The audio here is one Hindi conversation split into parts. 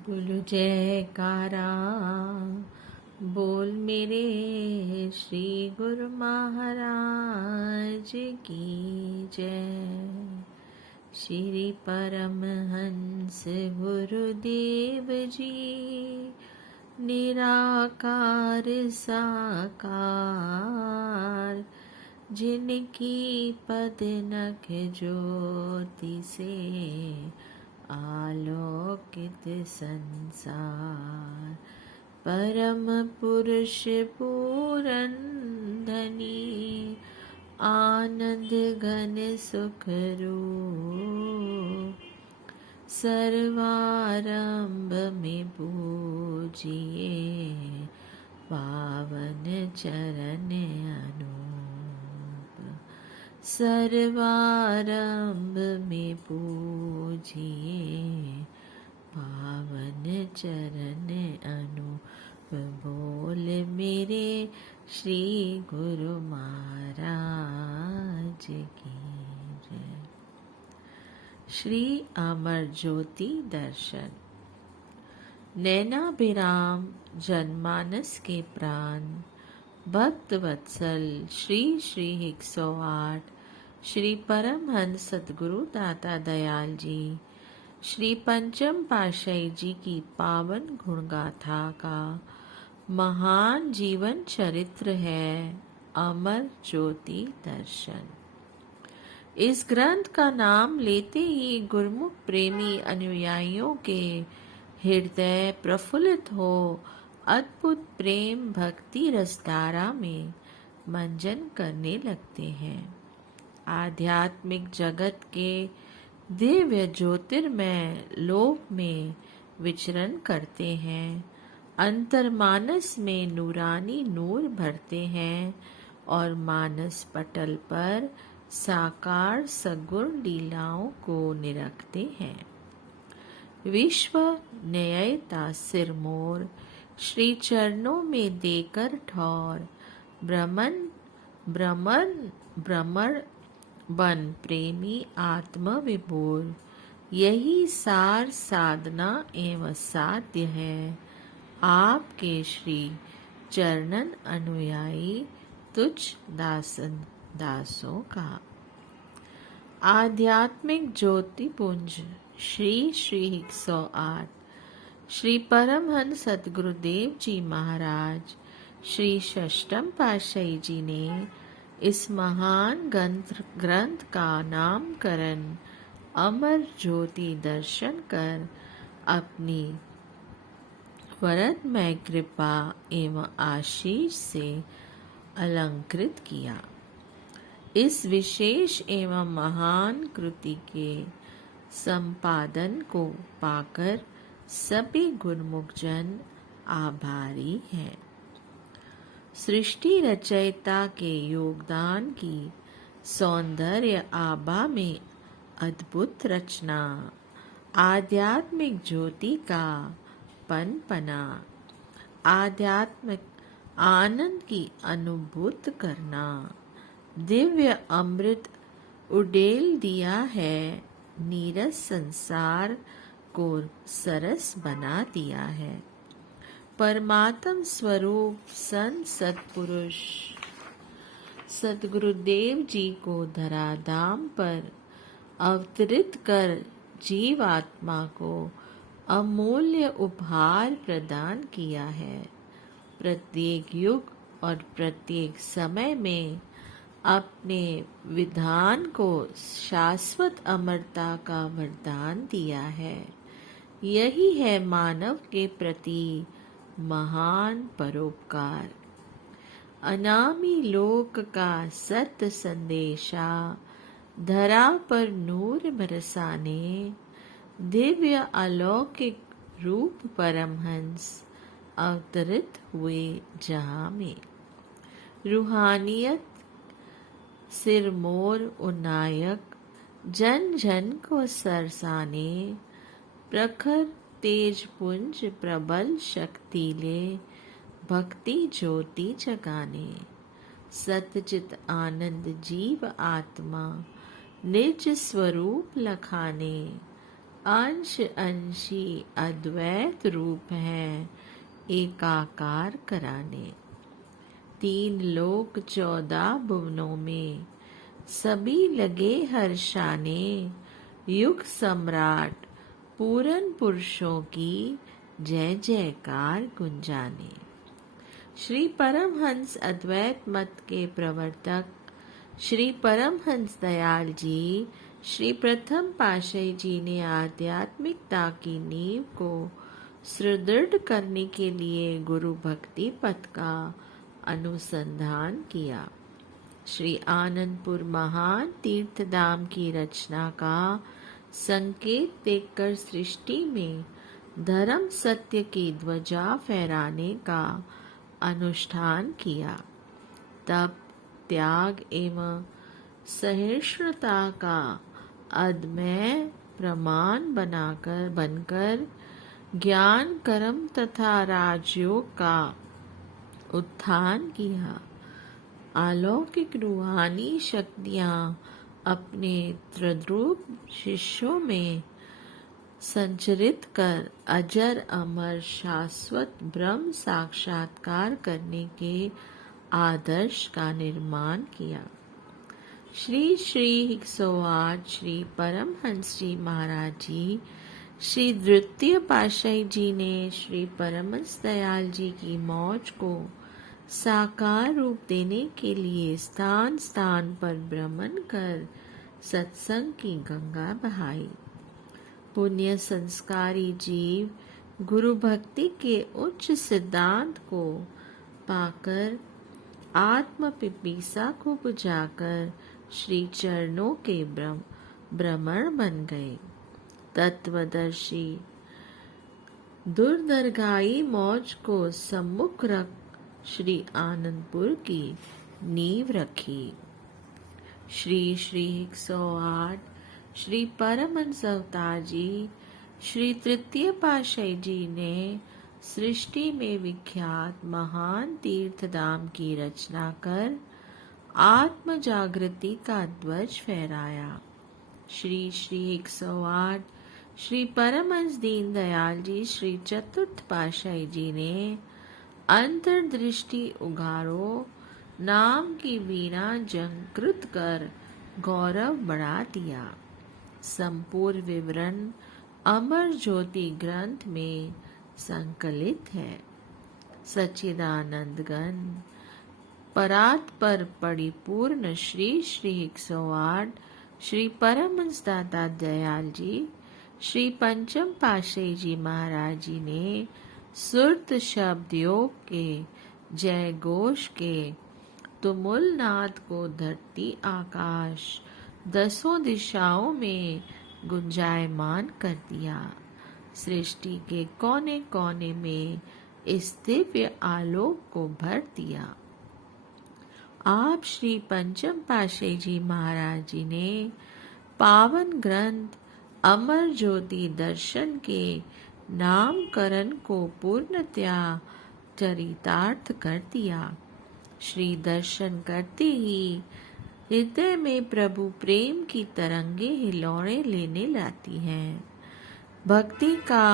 बोलो जयकारा, बोल मेरे श्री गुरु महाराज की जय। श्री परमहंस गुरुदेव जी निराकार साकार, जिनकी पद नख ज्योति से आलोकित संसार। परम पुरुष पूरन धनी, आनंद घन सुख रूप। सर्वारंभ में पूजिए, पावन चरण अनूप। सर्वारंभ में पूजिए, पावन चरण अनूप। बोल मेरे श्री गुरु महाराज की जय। श्री अमर ज्योति दर्शन। नैनाभिराम जनमानस के प्राण, भक्त वत्सल श्री श्री 108 श्री परमहंस सद्गुरु दाता दयाल जी, श्री पंचम पातशाही जी की पावन गुणगाथा का महान जीवन चरित्र है अमर ज्योति दर्शन। इस ग्रंथ का नाम लेते ही गुरमुख प्रेमी अनुयायियों के हृदय प्रफुल्लित हो अद्भुत प्रेम भक्ति रसधारा में मंजन करने लगते हैं। आध्यात्मिक जगत के दिव्य ज्योतिर्मय लोक में विचरण करते हैं, अंतर्मानस में नूरानी नूर भरते हैं और मानस पटल पर साकार सगुण लीलाओं को निरखते हैं। विश्व न्यायता सिरमोर श्री चरणों में देकर ठौर, भ्रमण बन प्रेमी आत्म विभोर। यही सार साधना एवं साध्य है, आपके श्री चरणन अनुयायी तुझ दासों का। आध्यात्मिक ज्योतिपुंज श्री श्री 108 श्री परमहंस सद्गुरुदेव जी महाराज श्री षष्ठम पातशाही जी ने इस महान ग्रंथ का नामकरण अमर ज्योति दर्शन कर अपनी वरदमय कृपा एवं आशीष से अलंकृत किया। इस विशेष एवं महान कृति के संपादन को पाकर सभी गुरुमुख जन आभारी हैं। सृष्टि रचयिता के योगदान की सौंदर्य आभा में अद्भुत रचना, आध्यात्मिक ज्योति का पनपना, आध्यात्मिक आनंद की अनुभूत करना, दिव्य अमृत उड़ेल दिया है, नीरस संसार को सरस बना दिया है। परमात्म स्वरूप संत सत्पुरुष सद्गुरुदेव जी को धराधाम पर अवतरित कर जीवात्मा को अमूल्य उपहार प्रदान किया है। प्रत्येक युग और प्रत्येक समय में अपने विधान को शाश्वत अमरता का वरदान दिया है। यही है मानव के प्रति महान परोपकार। अनामी लोक का सत्य संदेशा धरा पर नूर बरसाने, दिव्य अलौकिक रूप परमहंस अवतरित हुए जहां में। रूहानियत सिरमोर उन्नायक, जन जन को सरसाने, प्रखर तेज पुंज प्रबल शक्तिले, भक्ति ज्योति जगाने। सतचित आनंद जीव आत्मा निज स्वरूप लखाने, अंश अंशी अद्वैत रूप है एकाकार कराने। 3 लोक 14 भुवनों में सभी लगे हर्षाने। युग सम्राट पूरन पुरुषों की जय जयकार गुंजाने। श्री परमहंस अद्वैत मत के प्रवर्तक श्री परमहंस दयाल जी श्री प्रथम पातशाही जी ने आध्यात्मिकता की नींव को सुदृढ़ करने के लिए गुरु भक्ति पथ का अनुसंधान किया। श्री आनंदपुर महान तीर्थधाम की रचना का संकेत देखकर सृष्टि में धर्म सत्य की ध्वजा फहराने का अनुष्ठान किया। तब त्याग एवं सहिष्णुता का अदम्य प्रमाण बनकर ज्ञान कर्म तथा राजयोग का उत्थान किया। अलौकिक रूहानी शक्तियां अपने त्रिद्रूप शिष्यों में संचरित कर अजर अमर शाश्वत ब्रह्म साक्षात्कार करने के आदर्श का निर्माण किया। श्री श्री 108 श्री परमहंस जी महाराज जी श्री द्वितीय पातशाही जी ने श्री परमहंस दयाल जी की मौज को साकार रूप देने के लिए स्थान स्थान पर भ्रमण कर सत्संग की गंगा बहाई। पुण्य संस्कारी जीव गुरु भक्ति के उच्च सिद्धांत को पाकर आत्म पिपीसा को बुझाकर श्री चरणों के भ्रमण बन गए। तत्वदर्शी दुर्दरगाही मौज को सम्मुख रख श्री आनंदपुर की नींव रखी। श्री श्री 108 श्री परमहंस अवतार जी श्री तृतीय पातशाही जी ने सृष्टि में विख्यात महान तीर्थधाम की रचना कर आत्म जागृति का ध्वज फहराया। श्री श्री 108 श्री परमहंस दीनदयाल जी श्री चतुर्थ पातशाही जी ने अंतर्दृष्टि उगारो नाम की वीणा झंकृत कर गौरव बढ़ा दिया। संपूर्ण विवरण अमर ज्योति ग्रंथ में संकलित है। सच्चिदानंदगण परात्पर परिपूर्ण श्री श्री 108 श्री परमहंस दादा दयाल जी श्री पंचम पातशाही जी महाराज जी ने सुरत शब्द योग के जय घोष के तुमुल नाद को धरती आकाश 10 दिशाओं में गुंजायमान कर दिया। सृष्टि के कोने कोने में इस दिव्य आलोक को भर दिया। आप श्री पंचम पातशाही जी महाराज जी ने पावन ग्रंथ अमर ज्योति दर्शन के नामकरण को पूर्णतया चरितार्थ कर दिया। श्री दर्शन करते ही हृदय में प्रभु प्रेम की तरंगे हिलौने लेने लाती हैं। भक्ति का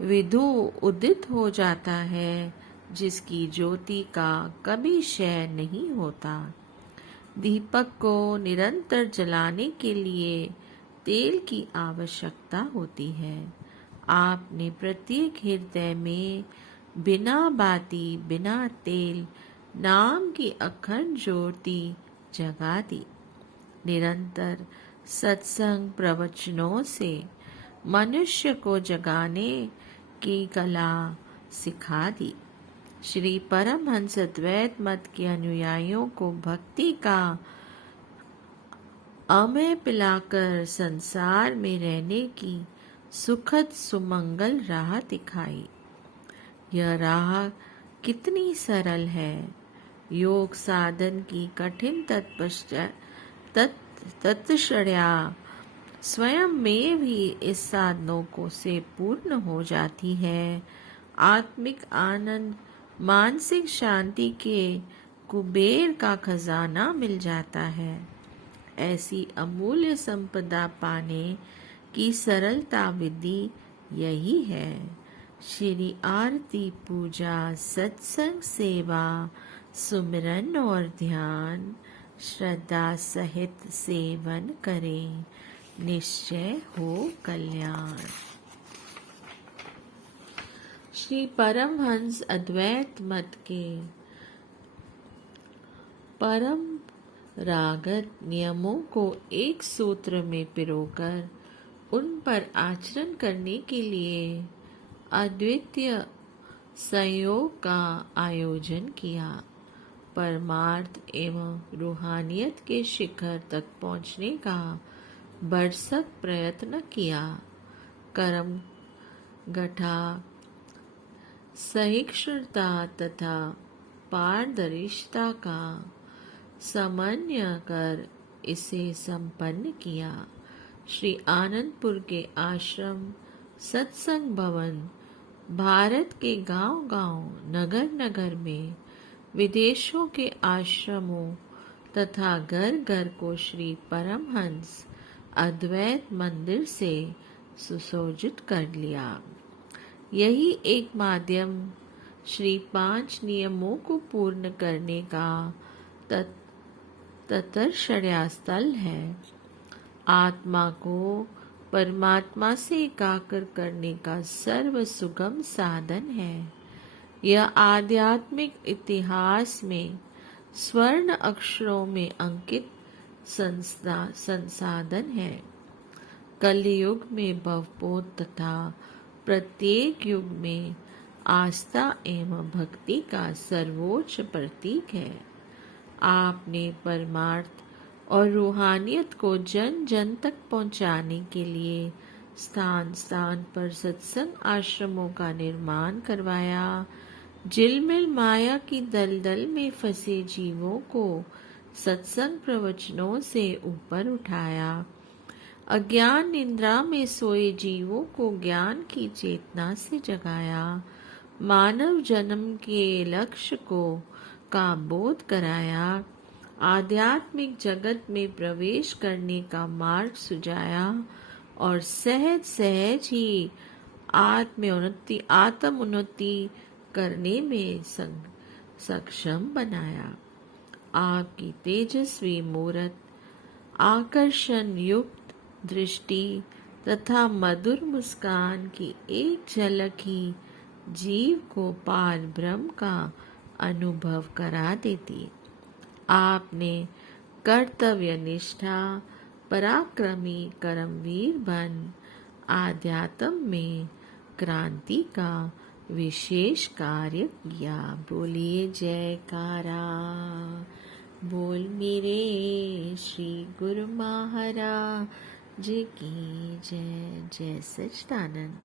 विधु उदित हो जाता है जिसकी ज्योति का कभी क्षय नहीं होता। दीपक को निरंतर जलाने के लिए तेल की आवश्यकता होती है। आपने प्रत्येक हृदय में बिना बाती बिना तेल नाम की अखंड ज्योति जगा दी। निरंतर सत्संग प्रवचनों से मनुष्य को जगाने की कला सिखा दी। श्री परमहंस अद्वैत मत के अनुयायियों को भक्ति का अमय पिलाकर संसार में रहने की सुखद सुमंगल राह दिखाई। यह राह कितनी सरल है। योग साधन की कठिन तत्पश्चर्या स्वयं में भी इस साधनों को से पूर्ण हो जाती है। आत्मिक आनंद मानसिक शांति के कुबेर का खजाना मिल जाता है। ऐसी अमूल्य संपदा पाने की सरलता विधि यही है। श्री आरती पूजा सत्संग सेवा सुमिरन और ध्यान श्रद्धा सहित सेवन करें, निश्चय हो कल्याण। श्री परमहंस अद्वैत मत के परम रागत नियमों को एक सूत्र में पिरोकर उन पर आचरण करने के लिए अद्वितीय संयोग का आयोजन किया। परमार्थ एवं रूहानियत के शिखर तक पहुँचने का भरसक प्रयत्न किया। कर्म गठा सहिष्णुता तथा पारदर्शिता का समन्वय कर इसे संपन्न किया। श्री आनंदपुर के आश्रम सत्संग भवन भारत के गांव-गांव, नगर-नगर में, विदेशों के आश्रमों तथा घर-घर को श्री परमहंस अद्वैत मंदिर से सुसज्जित कर लिया। यही एक माध्यम श्री 5 नियमों को पूर्ण करने का तत्परता स्थल है। आत्मा को परमात्मा से एकाकार करने का सर्व सुगम साधन है। यह आध्यात्मिक इतिहास में स्वर्ण अक्षरों में अंकित संसाधन है। कलयुग में भवबोध तथा प्रत्येक युग में आस्था एवं भक्ति का सर्वोच्च प्रतीक है। आपने परमार्थ और रूहानियत को जन जन तक पहुंचाने के लिए स्थान स्थान पर सत्संग आश्रमों का निर्माण करवाया। झिलमिल माया की दलदल में फंसे जीवों को सत्संग प्रवचनों से ऊपर उठाया। अज्ञान निद्रा में सोए जीवों को ज्ञान की चेतना से जगाया। मानव जन्म के लक्ष्य का बोध कराया। आध्यात्मिक जगत में प्रवेश करने का मार्ग सुझाया और सहज सहज ही आत्म उन्नति करने में सक्षम बनाया। आपकी तेजस्वी मूरत, आकर्षण युक्त दृष्टि तथा मधुर मुस्कान की एक झलक ही जीव को पार ब्रह्म का अनुभव करा देती। आपने कर्तव्य निष्ठा, पराक्रमी कर्मवीर बन आध्यात्म में क्रांति का विशेष कार्य किया। बोलिए जयकारा। बोल मेरे श्री गुरु महाराज की जय। जय सच्चिदानंद।